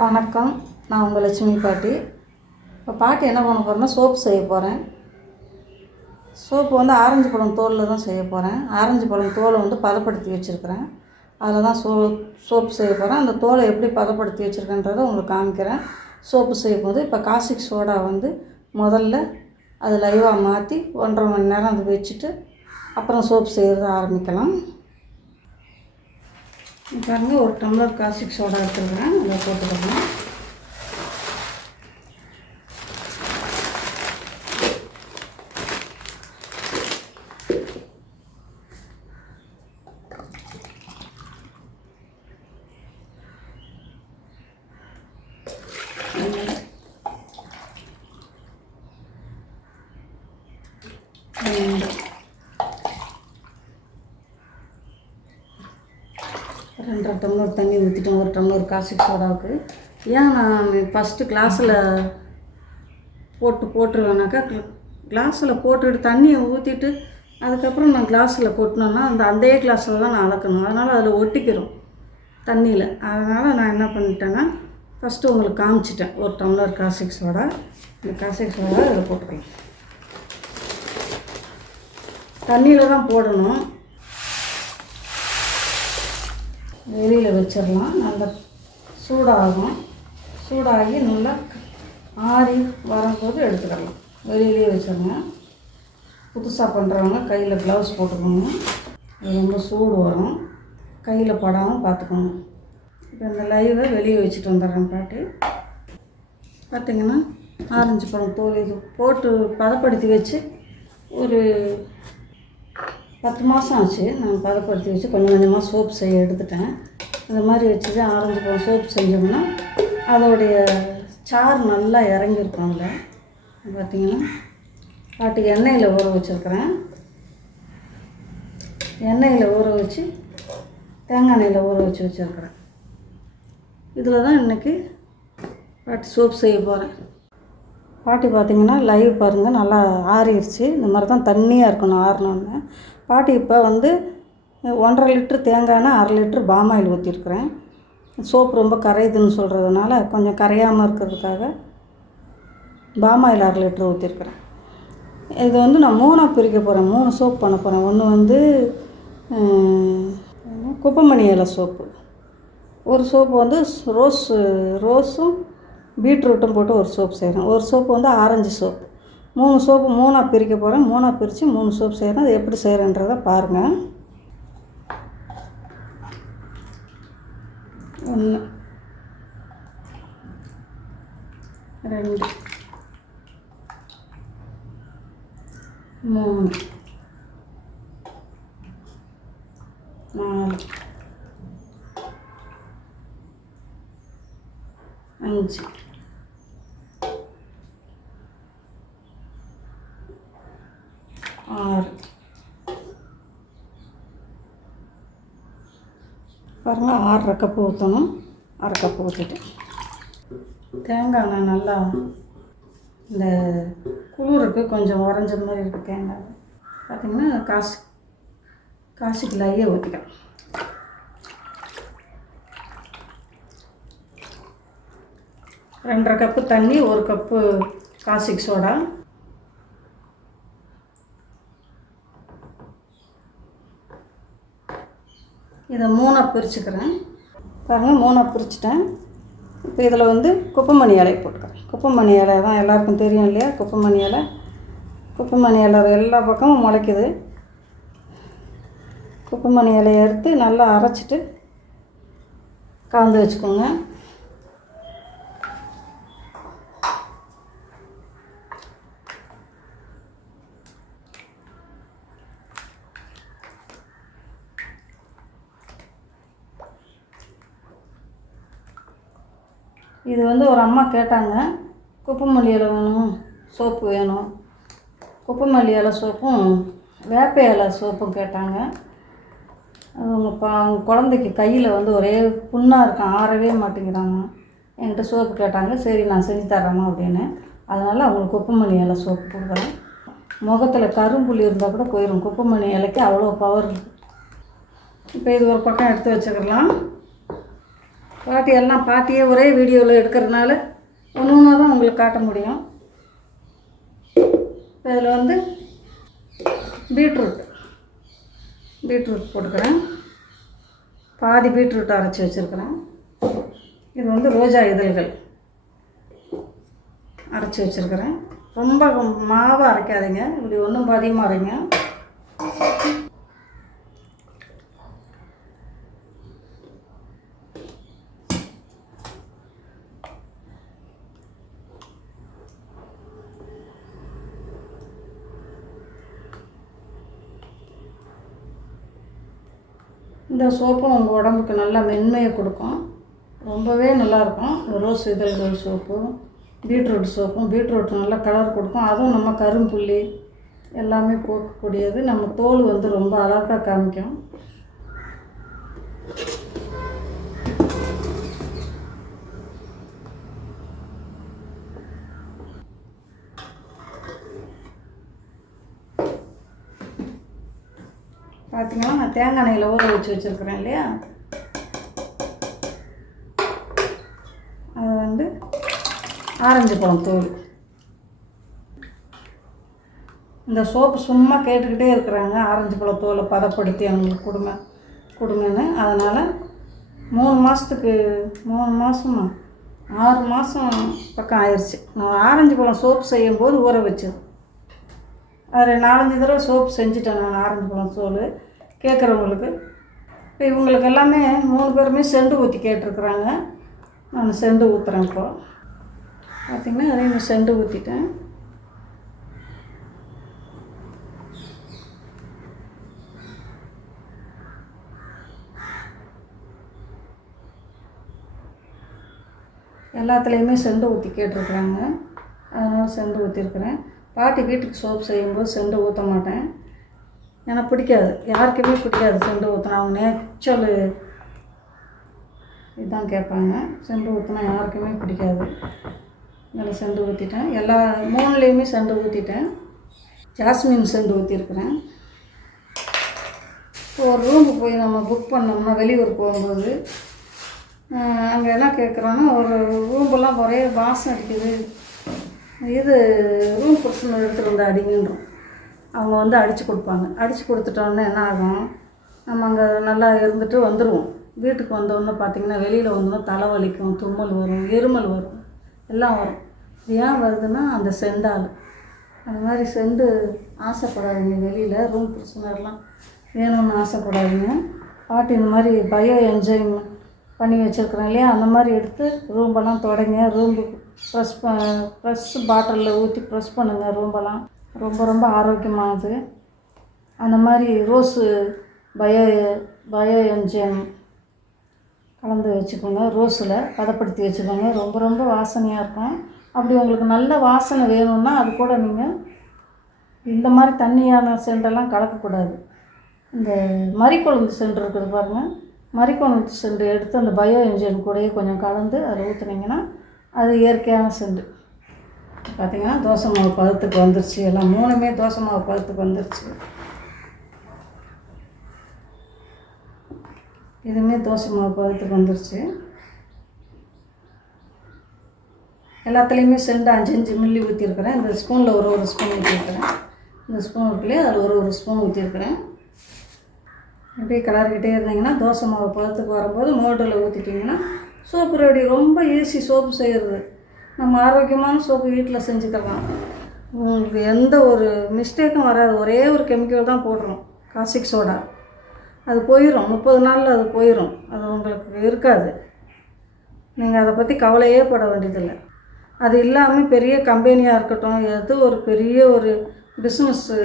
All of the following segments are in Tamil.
வணக்கம். நான் உங்கள் லட்சுமி பாட்டி. இப்போ பாட்டி என்ன பண்ண போகிறேன்னா சோப்பு செய்ய போகிறேன் சோப்பு வந்து ஆரஞ்சு பழம் தோலில் தான் செய்ய போகிறேன் ஆரஞ்சு பழம் தோலை வந்து பதப்படுத்தி வச்சுருக்கிறேன். அதில் தான் சோ சோப்பு செய்ய போகிறேன் அந்த தோலை எப்படி பதப்படுத்தி வச்சுருக்கேன்றதை உங்களுக்கு காமிக்கிறேன். சோப்பு செய்யும் போது இப்போ காசிக் சோடா வந்து முதல்ல அது லைவாக மாற்றி ஒன்றரை மணி நேரம் அது வச்சுட்டு அப்புறம் சோப்பு செய்கிறத ஆரம்பிக்கலாம். பாருங்கள் ஒரு டம்ளர் காஸ்டிக் சோடா எடுத்துருக்கிறேன். அதை போட்டுக்கலாம் ரெண்டு ரெண்டரை டம்ளர் தண்ணி ஊற்றிட்டேன் ஒரு டம்ளர் காசிக் சோடாவுக்கு ஏன் நான் ஃபஸ்ட்டு கிளாஸில் போட்டு போட்டுருவேனாக்கா கிளாஸில் போட்டுட்டு தண்ணியை ஊற்றிட்டு அதுக்கப்புறம் நான் கிளாஸில் கொட்டினோன்னா அந்த அதே கிளாஸில் தான் நான் அளக்கணும். அதனால் அதில் ஒட்டிக்கிறோம் தண்ணியில். அதனால் நான் என்ன பண்ணிட்டேன்னா ஃபஸ்ட்டு உங்களுக்கு காமிச்சிட்டேன். ஒரு டம்ளர் காசிக் சோடா இந்த காசிக் சோடா இதில் போட்டுக்கலாம். தண்ணியில் தான் போடணும். வெளியில் வச்சிடலாம். நல்லா சூடாகும் சூடாகி நல்லா ஆறி வரும்போது எடுத்துக்கலாம் வெளியிலே வச்சிருங்க புதுசாக பண்ணுறவங்க கையில் க்ளவுஸ் போட்டுக்கோங்க. அது ரொம்ப சூடு வரும். கையில் படாமல் பார்த்துக்கோங்க. இப்போ இந்த லைவை வெளியே வச்சுட்டு வந்துடுறேன் பாட்டி. பார்த்தீங்கன்னா ஆரஞ்சு பழம் தோல் இது போட்டு பதப்படுத்தி வச்சு ஒரு பத்து மாதம் ஆச்சு. நான் பதப்படுத்தி வச்சு கொஞ்சம் கொஞ்சமாக சோப் செய்ய எடுத்துட்டேன். இந்த மாதிரி வச்சுட்டு ஆரஞ்சு பழம் சோப் செஞ்சோம்னா அதோடைய சார் நல்லா இறங்கியிருக்கோம்ல. அதில் பார்த்தீங்கன்னா பாட்டுக்கு எண்ணெயில் ஊற வச்சுருக்குறேன். எண்ணெயில் ஊற வச்சு தேங்காய் எண்ணெயில் ஊற வச்சு வச்சுருக்குறேன். இதில் தான் இன்றைக்கி பாட்டு சோப் செய்ய போகிறேன் பாட்டி பார்த்திங்கன்னா லைவ் பாருங்கள் நல்லா ஆறிடுச்சு இந்த மாதிரி தான் தண்ணியாக இருக்கணும் ஆறினோன்னு பாட்டி இப்போ வந்து ஒன்றரை லிட்ரு தேங்காய்னா அரை லிட்ரு பாமாயில் ஊற்றிருக்கிறேன் சோப்பு ரொம்ப கரையுதுன்னு சொல்கிறதுனால கொஞ்சம் கரையாமல் இருக்கிறதுக்காக பாமாயில் அரை லிட்ரு ஊற்றிருக்கிறேன் இது வந்து நான் மூணாக பிரிக்க போகிறேன் மூணு சோப் பண்ண போகிறேன் ஒன்று வந்து குப்பமணி இலை சோப்பு. ஒரு சோப்பு வந்து ரோஸ் ரோஸும் பீட்ரூட்டும் போட்டு ஒரு சோப் செய்கிறேன் ஒரு சோப்பு வந்து ஆரஞ்சு சோப்பு. மூணு சோப்பு மூணாக பிரிக்க போகிறேன் மூணாக பிரித்து மூணு சோப் செய்கிறேன் அது எப்படி செய்கிறேன்றதை பாருங்கள் ஒன்று ரெண்டு மூணு நாலு அஞ்சு ஆறு பாருங்கள் ஆறரை கப்பு ஊற்றணும் அரை கப்பு ஊற்றிட்டேன் தேங்காய் நான் நல்லா இந்த குளிருக்கு கொஞ்சம் உறைஞ்ச மாதிரி இருக்குது தேங்காய். பார்த்திங்கன்னா காசு காசு லையே ஊற்றிக்கலாம் ரெண்டரை கப்பு தண்ணி ஒரு கப்பு காசிக் சோடா. இதை மூணாக பிரிச்சுக்கிறேன். பாருங்கள் மூணாக பிரிச்சுட்டேன். இப்போ இதில் வந்து குப்பைமணி இலையை போட்டுக்கிறேன். குப்பைமணி இலை தான் எல்லாருக்கும் தெரியும் இல்லையா? குப்பைமணி இலை. குப்பைமணி இலை எல்லா பக்கமும் முளைக்குது. குப்பைமணி இலையை எடுத்து நல்லா அரைச்சிட்டு கலந்து வச்சுக்கோங்க. இது வந்து ஒரு அம்மா கேட்டாங்க குப்பைமல்லி இலை வேணும் சோப்பு வேணும். குப்பைமல்லி இலை சோப்பும் வேப்ப இலை சோப்பும் கேட்டாங்க. அவங்க பா அவங்க குழந்தைக்கு கையில் வந்து ஒரே புண்ணாக இருக்கும் ஆறவே மாட்டேங்கிறாங்க. என்கிட்ட சோப்பு கேட்டாங்க சரி நான் செஞ்சு தரேம்மா அப்படின்னு. அதனால் அவங்களுக்கு குப்பைமல்லி இலை சோப்பு கொடுக்குறேன் முகத்தில் கரும்புள்ளி இருந்தால் கூட போயிடும் குப்பைமணி இலைக்கு அவ்வளோ பவர் இப்போ இது ஒரு பக்கம் எடுத்து வச்சுக்கலாம். பாட்டி எல்லாம் பாட்டியே ஒரே வீடியோவில் எடுக்கிறதுனால ஒன்று ஒன்று தான் உங்களுக்கு காட்ட முடியும். இதில் வந்து பீட்ரூட். பீட்ரூட் போட்டுக்கிறேன். பாதி பீட்ரூட் அரைச்சி வச்சுருக்கிறேன். இது வந்து ரோஜா இதழ்கள் அரைச்சி வச்சுருக்கிறேன். ரொம்ப மாவை அரைக்காதீங்க. இப்படி ஒன்றும் பாதியமாக அரைங்க. இந்த சோப்பும் உங்கள் உடம்புக்கு நல்லா மென்மையை கொடுக்கும். ரொம்பவே நல்லாயிருக்கும் ரோஸ் இதழ்கள் சோப்பும் பீட்ரூட் சோப்பும் பீட்ரூட் நல்லா கலர் கொடுக்கும். அதுவும் நம்ம கரும்புள்ளி எல்லாமே போக்கக்கூடியது. நம்ம தோல் வந்து ரொம்ப அழகாக காமிக்கும் பார்த்தீங்கன்னா நான் தேங்காய் எண்ணெயில் ஊற வச்சு வச்சுருக்குறேன் இல்லையா? அது வந்து ஆரஞ்சு பழம் தோல் இந்த சோப்பு சும்மா கேட்டுக்கிட்டே இருக்கிறாங்க ஆரஞ்சு பழம் தோலை பதப்படுத்தி அவங்களுக்கு கொடுங்க கொடுங்கன்னு அதனால் மூணு மாதத்துக்கு மூணு மாதமா ஆறு மாதம் பக்கம் ஆயிடுச்சு நான் ஆரஞ்சு பழம் சோப்பு செய்யும்போது ஊற வச்சது. அது நாலஞ்சு தடவை சோப்பு செஞ்சுட்டேன் நான் ஆரஞ்சு பழம் தோல் கேட்குறவங்களுக்கு. இப்போ இவங்களுக்கு எல்லாமே மூணு பேருமே செண்டு ஊற்றி கேட்டிருக்குறாங்க. நான் செண்டு ஊற்றுறேன் இப்போ. பார்த்திங்கன்னா அதே மாதிரி செண்டு ஊற்றிட்டேன் எல்லாத்துலேயுமே செண்டு ஊற்றி கேட்டிருக்குறாங்க. அதனால் செண்டு ஊற்றிருக்கிறேன் பாட்டி வீட்டுக்கு சோப்பு செய்யும்போது செண்டு ஊற்ற மாட்டேன். எனக்கு பிடிக்காது. யாருக்குமே பிடிக்காது. செண்டு ஊற்றினா அவங்க நேச்சல் இதுதான் கேட்பாங்க. செண்டு ஊற்றினா யாருக்குமே பிடிக்காது. நல்லா செண்டு ஊற்றிட்டேன் எல்லா மூணுலேயுமே செண்டு ஊற்றிட்டேன் ஜாஸ்மின் செண்டு ஊற்றிருக்கிறேன் இப்போ ஒரு ரூமுக்கு போய் நம்ம புக் பண்ணோம்னா வெளியூர் போகும்போது அங்கே என்ன கேட்குறோன்னா ஒரு ரூம்பெல்லாம் ஒரே வாசம் அடிக்குது. இது ரூம் புருஷன் எடுத்துகிட்டு வந்த அடிங்கன்றோம். அவங்க வந்து அடித்து கொடுப்பாங்க. அடித்து கொடுத்துட்டோன்னே என்ன ஆகும்? நம்ம அங்கே நல்லா இருந்துட்டு வந்துடுவோம் வீட்டுக்கு வந்தோடனே பார்த்திங்கன்னா வெளியில் வந்தோடனே தலைவலிக்கும் தும்மல் வரும் இருமல் வரும். எல்லாம் வரும். ஏன் வருதுன்னா அந்த செண்டால் அந்த மாதிரி செண்டு ஆசைப்படாதீங்க வெளியில். ரூம் பிரச்சனைலாம் வேணும்னு ஆசைப்படாதீங்க. பாட்டி இந்த மாதிரி பயோ என்ஜாய் பண்ணி வச்சுருக்குறேன் இல்லையா? அந்த மாதிரி எடுத்து ரூம்பெல்லாம் தொடங்க. ரூம்பு ப்ரெஸ் ப ப்ரெஸ் பாட்டிலில் ஊற்றி ப்ரெஸ் பண்ணுங்கள் ரூம்பெல்லாம் ரொம்ப ரொம்ப ஆரோக்கியமானது. அந்த மாதிரி ரோஸு பயோ பயோ என்ஜிஎம் கலந்து வச்சுக்கோங்க. ரோஸில் பதப்படுத்தி வச்சுக்கோங்க. ரொம்ப ரொம்ப வாசனையாக இருக்கும். அப்படி உங்களுக்கு நல்ல வாசனை வேணும்னா அது கூட நீங்கள் இந்த மாதிரி தண்ணியான செண்டெல்லாம் கலக்கக்கூடாது. இந்த மறிக்குழம்பு சென்று இருக்குது பாருங்கள் மறிக்குழம்பு செண்டு எடுத்து அந்த பயோ என்ஜின் கூடயே கொஞ்சம் கலந்து அதில் ஊற்றுனீங்கன்னா அது இயற்கையான செண்டு. பார்த்திங்கன்னா தோசை மாவு பதத்துக்கு வந்துருச்சு. எல்லாம் மூணுமே தோசை மாவு பதத்துக்கு வந்துருச்சு. இதுவுமே தோசை மாவு பதத்துக்கு வந்துருச்சு. எல்லாத்துலேயுமே செண்டு அஞ்சு அஞ்சு மில்லி ஊற்றிருக்கிறேன் இந்த ஸ்பூனில் ஒரு ஒரு ஸ்பூன் ஊற்றிருக்கிறேன் இந்த ஸ்பூன் இருக்குல்லையே? அதில் ஒரு ஒரு ஸ்பூன் ஊற்றிருக்கிறேன் அப்படியே கலர்கிட்டே இருந்தீங்கன்னா தோசை மாவு பதத்துக்கு வரும்போது மோட்டரில் ஊற்றிட்டிங்கன்னா சோப்பு ரெடி. ரொம்ப ஈஸி சோப்பு செய்கிறது நம்ம ஆரோக்கியமான சோப்பு வீட்டில் செஞ்சுக்கலாம் உங்களுக்கு எந்த ஒரு மிஸ்டேக்கும் வராது. ஒரே ஒரு கெமிக்கல் தான் போடுறோம். காசிக் சோடா அது போயிடும் முப்பது நாளில் அது போயிடும் அது உங்களுக்கு இருக்காது. நீங்கள் அதை பற்றி கவலையே பட வேண்டியதில்லை. அது இல்லாமல் பெரிய கம்பெனியாக இருக்கட்டும் எது ஒரு பெரிய ஒரு பிஸ்னஸ்ஸு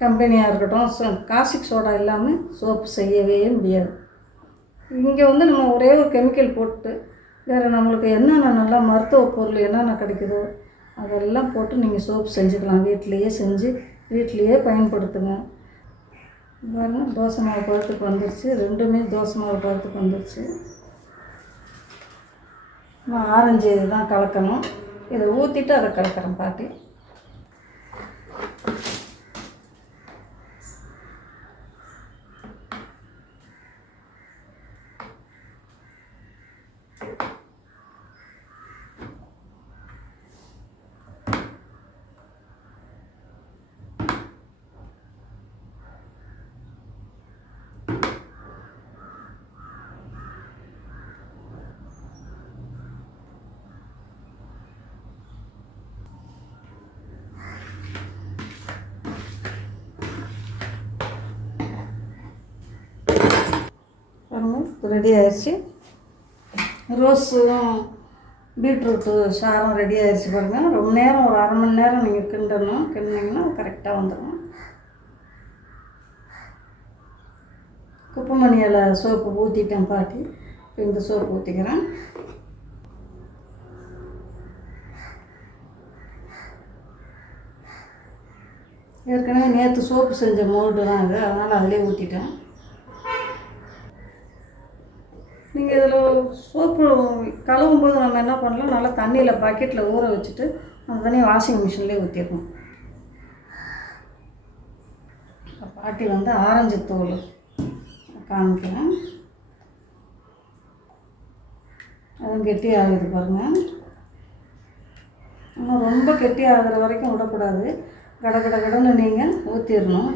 கம்பெனியாக இருக்கட்டும் சோ காசிக் சோடா இல்லாமல் சோப்பு செய்யவே முடியாது. இங்கே வந்து நம்ம ஒரே ஒரு கெமிக்கல் போட்டு வேறு நம்மளுக்கு என்னென்ன நல்லா மருத்துவ பொருள் என்னென்ன கிடைக்குதோ அதெல்லாம் போட்டு நீங்கள் சோப்பு செஞ்சுக்கலாம். வீட்டிலையே செஞ்சு வீட்டிலையே பயன்படுத்துங்க. பாருங்க தோசை மாவு பழத்துக்கு வந்துருச்சு. ரெண்டுமே தோசை மாவு பழத்துக்கு வந்துருச்சு. ஆரஞ்சு தான் கலக்கணும். இதை ஊற்றிட்டு அதை கலக்கிறேன் பாட்டி சோப்பு ரெடி ஆயிடுச்சு ரோஸும் பீட்ரூட்டு சாரம் ரெடி ஆயிடுச்சு பாருங்கள் ரொம்ப நேரம் ஒரு அரை மணி நேரம் நீங்கள் கிண்டணும் கிண்டிங்கன்னா கரெக்டாக வந்துடும் குப்பைமணி இலை சோப்பு ஊற்றிட்டேன் பாட்டி. இப்போ இந்த சோப்பு ஊற்றிக்கிறேன் ஏற்கனவே நேற்று சோப்பு செஞ்ச மோல்டு தான் இது. அதனால் அதிலே ஊற்றிட்டேன் நீங்கள் இதில் சோப்பு கழுவும் போது நம்ம என்ன பண்ணலாம்? நல்லா தண்ணியில் பக்கெட்டில் ஊற வச்சுட்டு அந்த தண்ணியை வாஷிங் மிஷின்லேயே ஊற்றிடணும் பாட்டி வந்து ஆரஞ்சு தோல் காமிக்கிறேன். அதுவும் கெட்டி ஆகுது பாருங்கள் ஆனால் ரொம்ப கெட்டி ஆகிற வரைக்கும் விடக்கூடாது. கட கட கடன்னு நீங்கள் ஊற்றிடணும்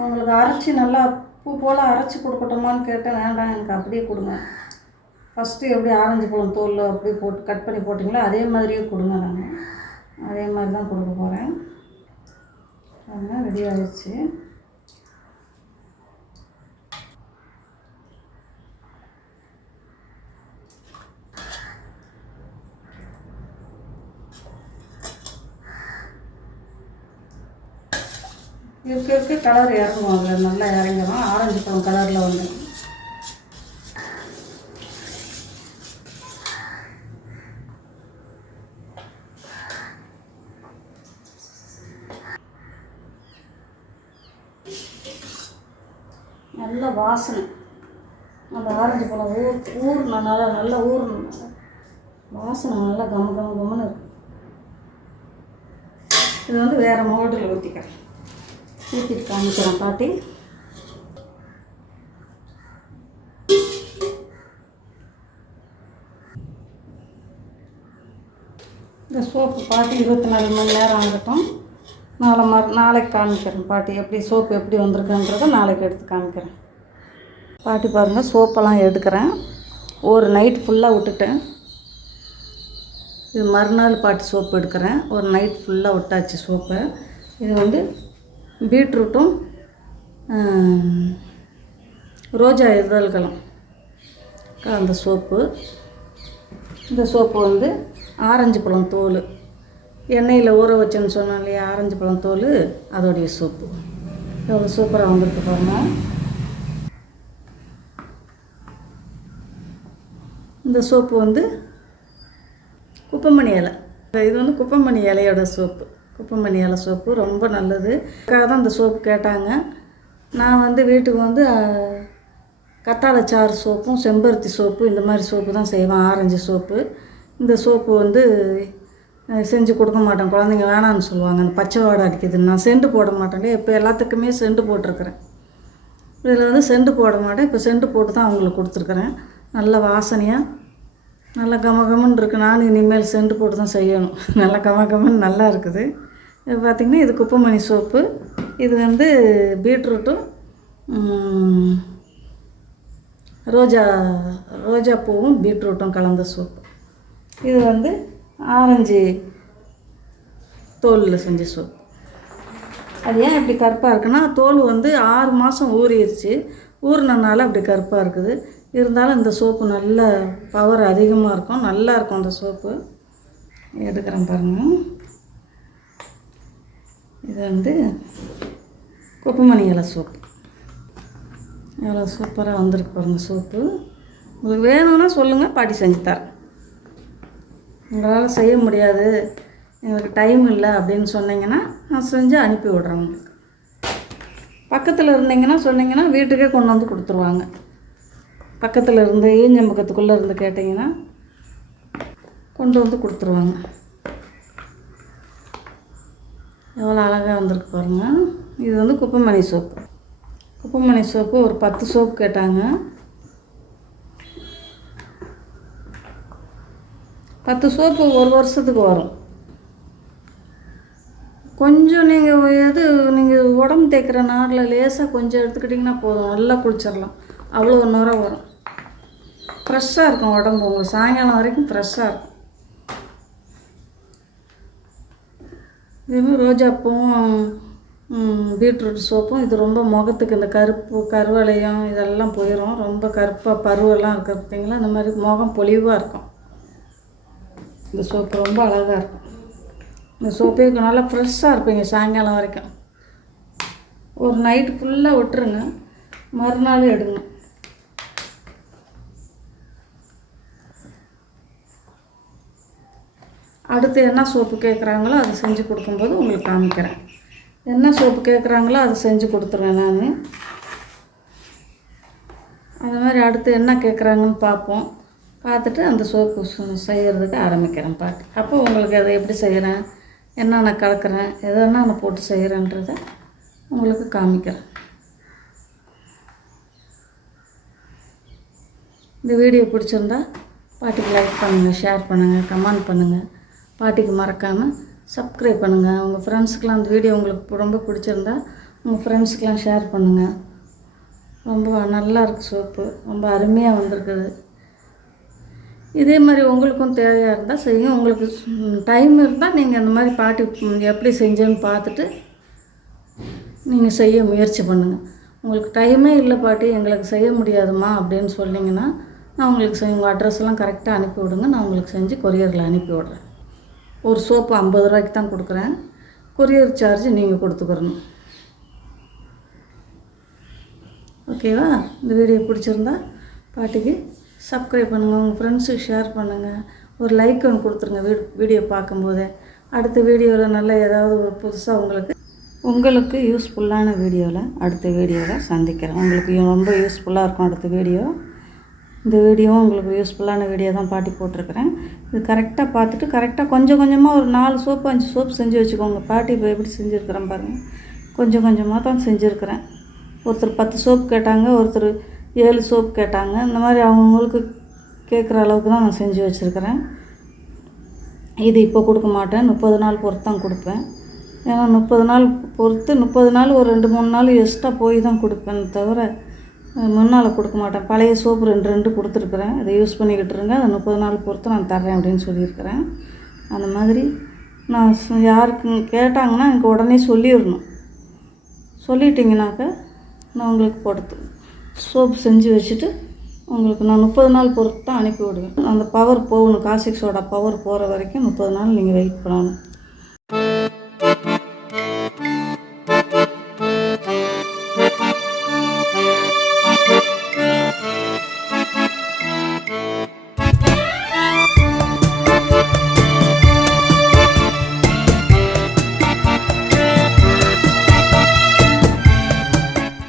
அவங்களுக்கு அரைச்சி நல்லா பூ போல் அரைச்சி கொடுக்கட்டுமான்னு கேட்டேன் வேண்டாம் எனக்கு அப்படியே கொடுங்க. ஃபஸ்ட்டு எப்படி ஆரஞ்சு பழம் தோல் அப்படியே போட்டு கட் பண்ணி போட்டிங்களோ அதே மாதிரியே கொடுங்க நான். அதே மாதிரி தான் கொடுக்க போகிறேன் அதனால் ரெடி ஆகிடுச்சு இருக்க இருக்க. கலர் இறங்கும் அதில். நல்லா இறங்கிடும் ஆரஞ்சு பழம் கலரில் வந்து நல்ல வாசனை. அந்த ஆரஞ்சு பழம் ஊர் ஊர் நல்லா நல்லா ஊறணும் வாசனை நல்லா கம கம கமன்னு இருக்கும் இது வந்து வேறு மோட்டரில் ஊற்றிக்கிறேன் ஊற்றிட்டு காமிக்கிறேன் பாட்டி. இந்த சோப்பு பாட்டி இருபத்தி நாலு மணி நேரம் ஆகட்டும். நாளை மறு நாளைக்கு காமிக்கிறேன் பாட்டி. எப்படி சோப்பு எப்படி வந்திருக்குன்றத நாளைக்கு எடுத்து காமிக்கிறேன். பாட்டி பாருங்கள் சோப்பெல்லாம் எடுக்கிறேன். ஒரு நைட் ஃபுல்லாக விட்டுட்டேன். இது மறுநாள் பாட்டி சோப்பு எடுக்கிறேன். ஒரு நைட் ஃபுல்லாக விட்டாச்சு சோப்பை. இது வந்து பீட்ரூட்டும் ரோஜா இதழ்களும். கலந்த சோப்பு. இந்த சோப்பு வந்து ஆரஞ்சு பழம் தோல். எண்ணெயில் ஊற வச்சேன்னு சொன்னோம் இல்லையா ஆரஞ்சு பழம் தோல் அதோடைய சோப்பு. எவ்வளோ சூப்பராக வந்துருக்கு பாருங்க. இந்த சோப்பு வந்து குப்பைமணி இலை. இது வந்து குப்பைமணி இலையோட சோப்பு. குப்பைமணி இலை சோப்பு ரொம்ப நல்லது. அதுக்காக தான் இந்த சோப்பு கேட்டாங்க. நான் வந்து வீட்டுக்கு வந்து கத்தாழை சாறு சோப்பும் செம்பருத்தி சோப்பு இந்த மாதிரி சோப்பு தான் செய்வேன். Orange soap. இந்த சோப்பு வந்து செஞ்சு கொடுக்க மாட்டேன். குழந்தைங்க வேணாம்னு சொல்லுவாங்க. அந்த பச்சை வாடை அடிக்குதுன்னு. நான் செண்டு போட மாட்டேன் இப்போ எல்லாத்துக்குமே செண்டு போட்டிருக்கிறேன். இதில் வந்து செண்டு போட மாட்டேன். இப்போ செண்டு போட்டு தான் அவங்களுக்கு கொடுத்துருக்குறேன். நல்ல வாசனையாக நல்லா கம கமன்னு இருக்குது நானும் இனிமேல் செண்டு போட்டு தான் செய்யணும். நல்லா கம கமன்னு நல்லா இருக்குது. பார்த்திங்கன்னா இது குப்பைமணி சோப்பு. இது வந்து பீட்ரூட்டும் ரோஜா ரோஜா பூவும் பீட்ரூட்டும் கலந்த சோப்பு. இது வந்து ஆரஞ்சு தோலில் செஞ்ச சோப்பு. அது ஏன் இப்படி கருப்பாக இருக்குன்னா தோல் வந்து ஆறு மாதம் ஊறிடுச்சு ஊறினனால அப்படி கருப்பாக இருக்குது. இருந்தாலும் இந்த சோப்பு நல்ல பவர் அதிகமாக இருக்கும். நல்லா இருக்கும் அந்த சோப்பு. எடுக்கிறேன் பாருங்கள் இது வந்து குப்பைமணி இலை சோப்பு. எவ்வளோ சூப்பராக வந்திருக்கு பாருங்கள் சோப்பு. உங்களுக்கு வேணும்னா சொல்லுங்கள் பாட்டி செஞ்சு தரேன் உங்களால் செய்ய முடியாது. எங்களுக்கு டைம் இல்லை அப்படின்னு சொன்னீங்கன்னா நான் செஞ்சு அனுப்பி விட்றேன் உங்களுக்கு. பக்கத்தில் இருந்தீங்கன்னா சொன்னீங்கன்னா வீட்டுக்கே கொண்டு வந்து கொடுத்துருவாங்க. பக்கத்தில் இருந்து ஈஞ்சம்பக்கத்துக்குள்ளே இருந்து கேட்டிங்கன்னா கொண்டு வந்து கொடுத்துருவாங்க. எவ்வளோ அழகாக வந்திருக்கு பாருங்க. இது வந்து குப்பைமணி சோப்பு. குப்பைமணி சோப்பு ஒரு பத்து சோப்பு கேட்டாங்க. பத்து சோப்பு ஒரு வருஷத்துக்கு வரும். கொஞ்சம் நீங்கள் எது நீங்கள் உடம்பு தேய்க்கிற நாரில் லேசாக கொஞ்சம் எடுத்துக்கிட்டிங்கன்னா போதும். நல்லா குளிச்சிடலாம். அவ்வளோ நேரம் வரும். ஃப்ரெஷ்ஷாக இருக்கும் உடம்பு. உங்களுக்கு சாயங்காலம் வரைக்கும் ஃப்ரெஷ்ஷாக இருக்கும். இதேமாதிரி ரோஜாப்பூவும் பீட்ரூட் சோப்பும் இது ரொம்ப முகத்துக்கு இந்த கருப்பு கருவளையம் இதெல்லாம் போயிடும் ரொம்ப கருப்பாக பருவெல்லாம் இருக்குது பார்த்தீங்களா இந்த மாதிரி முகம் பொலிவாக இருக்கும். இந்த சோப்பு ரொம்ப அழகாக இருக்கும். இந்த சோப்பே நல்லா ஃப்ரெஷ்ஷாக இருப்பீங்க சாயங்காலம் வரைக்கும். ஒரு நைட்டு ஃபுல்லாக விட்டுருங்க. மறுநாள் எடுங்க. அடுத்து என்ன சோப்பு கேட்குறாங்களோ அதை செஞ்சு கொடுக்கும்போது உங்களுக்கு காமிக்கிறேன். என்ன சோப்பு கேட்குறாங்களோ அதை செஞ்சு கொடுத்துருவேன் நான். அது மாதிரி அடுத்து என்ன கேட்குறாங்கன்னு பார்ப்போம். பார்த்துட்டு அந்த சோப்பு செய்கிறதுக்கு ஆரம்பிக்கிறேன் பாட்டு. அப்போ உங்களுக்கு அதை எப்படி செய்கிறேன்? என்னென்ன கலக்கிறேன்? எதெல்லாம் நான் போட்டு செய்கிறேன்றதை உங்களுக்கு காமிக்கிறேன். இந்த வீடியோ பிடிச்சிருந்தா பாட்டுக்கு லைக் பண்ணுங்கள் ஷேர் பண்ணுங்கள் கமெண்ட் பண்ணுங்கள் பாட்டிக்கு மறக்காமல் சப்ஸ்கிரைப் பண்ணுங்கள் உங்கள் ஃப்ரெண்ட்ஸுக்கெலாம் அந்த வீடியோ உங்களுக்கு ரொம்ப பிடிச்சிருந்தா உங்கள் ஃப்ரெண்ட்ஸுக்கெலாம் ஷேர் பண்ணுங்கள் ரொம்ப நல்லா இருக்குது சோப்பு ரொம்ப அருமையாக வந்திருக்குது. இதே மாதிரி உங்களுக்கும் தேவையாக இருந்தால் செய்யும் உங்களுக்கு டைம் இருந்தால் நீங்கள் அந்த மாதிரி பாட்டி எப்படி செஞ்சேன்னு பார்த்துட்டு நீங்கள் செய்ய முயற்சி பண்ணுங்கள் உங்களுக்கு டைமே இல்லை பாட்டி எங்களுக்கு செய்ய முடியாதுமா அப்படின்னு சொன்னிங்கன்னா நான் உங்களுக்கு செய் உங்கள் அட்ரஸ்லாம் கரெக்டாக அனுப்பி விடுங்க நான் உங்களுக்கு செஞ்சு கொரியரில் அனுப்பி விட்றேன் ஒரு சோப்பு ஐம்பது ரூபாய்க்கு தான் கொடுக்குறேன். கொரியர் சார்ஜ் நீங்கள் கொடுத்துக்கிறணும் ஓகேவா இந்த வீடியோ பிடிச்சிருந்தா பாட்டிக்கு சப்ஸ்கிரைப் பண்ணுங்கள் உங்கள் ஃப்ரெண்ட்ஸுக்கு ஷேர் பண்ணுங்கள் ஒரு லைக் ஒன்று கொடுத்துருங்க வீ வீடியோ பார்க்கும்போதே. அடுத்த வீடியோவில் நல்ல ஏதாவது ஒரு புதுசாக உங்களுக்கு உங்களுக்கு யூஸ்ஃபுல்லான வீடியோவில் அடுத்த வீடியோவில் சந்திக்கிறேன். உங்களுக்கு ரொம்ப யூஸ்ஃபுல்லாக இருக்கும் அடுத்த வீடியோ இந்த வீடியோவும் உங்களுக்கு யூஸ்ஃபுல்லான வீடியோ தான் பாட்டி போட்டிருக்கிறேன். இது கரெக்டாக பார்த்துட்டு கரெக்டாக கொஞ்சம் கொஞ்சமாக ஒரு நாலு சோப்பு அஞ்சு சோப்பு செஞ்சு வச்சுக்கோங்க. பாட்டி இப்போ எப்படி செஞ்சுருக்கிறேன் பாருங்கள் கொஞ்சம் கொஞ்சமாக தான் செஞ்சுருக்கிறேன். ஒருத்தர் பத்து சோப்பு கேட்டாங்க ஒருத்தர் ஏழு சோப்பு கேட்டாங்க. இந்த மாதிரி அவங்கவுங்களுக்கு கேட்குற அளவுக்கு தான் நான் செஞ்சு வச்சுருக்கிறேன். இது இப்போ கொடுக்க மாட்டேன். முப்பது நாள் பொறுத்து தான் கொடுப்பேன். ஏன்னா முப்பது நாள் பொறுத்து முப்பது நாள் ஒரு ரெண்டு மூணு நாள் எக்ஸ்ட்ரா போய் தான் கொடுப்பேன் தவிர முன்னால் கொடுக்க மாட்டேன். பழைய சோப்பு ரெண்டு ரெண்டு கொடுத்துருக்குறேன். அதை யூஸ் பண்ணிக்கிட்டு இருங்க. அது முப்பது நாள் பொறுத்து நான் தர்றேன் அப்படின்னு சொல்லியிருக்கிறேன். அந்த மாதிரி நான் யாருக்கும் யாருக்கு கேட்டாங்கன்னா எனக்கு உடனே சொல்லிடணும். சொல்லிட்டிங்கனாக்கா நான் உங்களுக்கு போட்டு சோப்பு செஞ்சு வச்சுட்டு உங்களுக்கு நான் முப்பது நாள் பொறுத்து தான் அனுப்பி விடுவேன். அந்த பவர் போகணும். காசிக்ஸோட பவர் போகிற வரைக்கும் முப்பது நாள் நீங்கள் வெயிட் பண்ணணும்.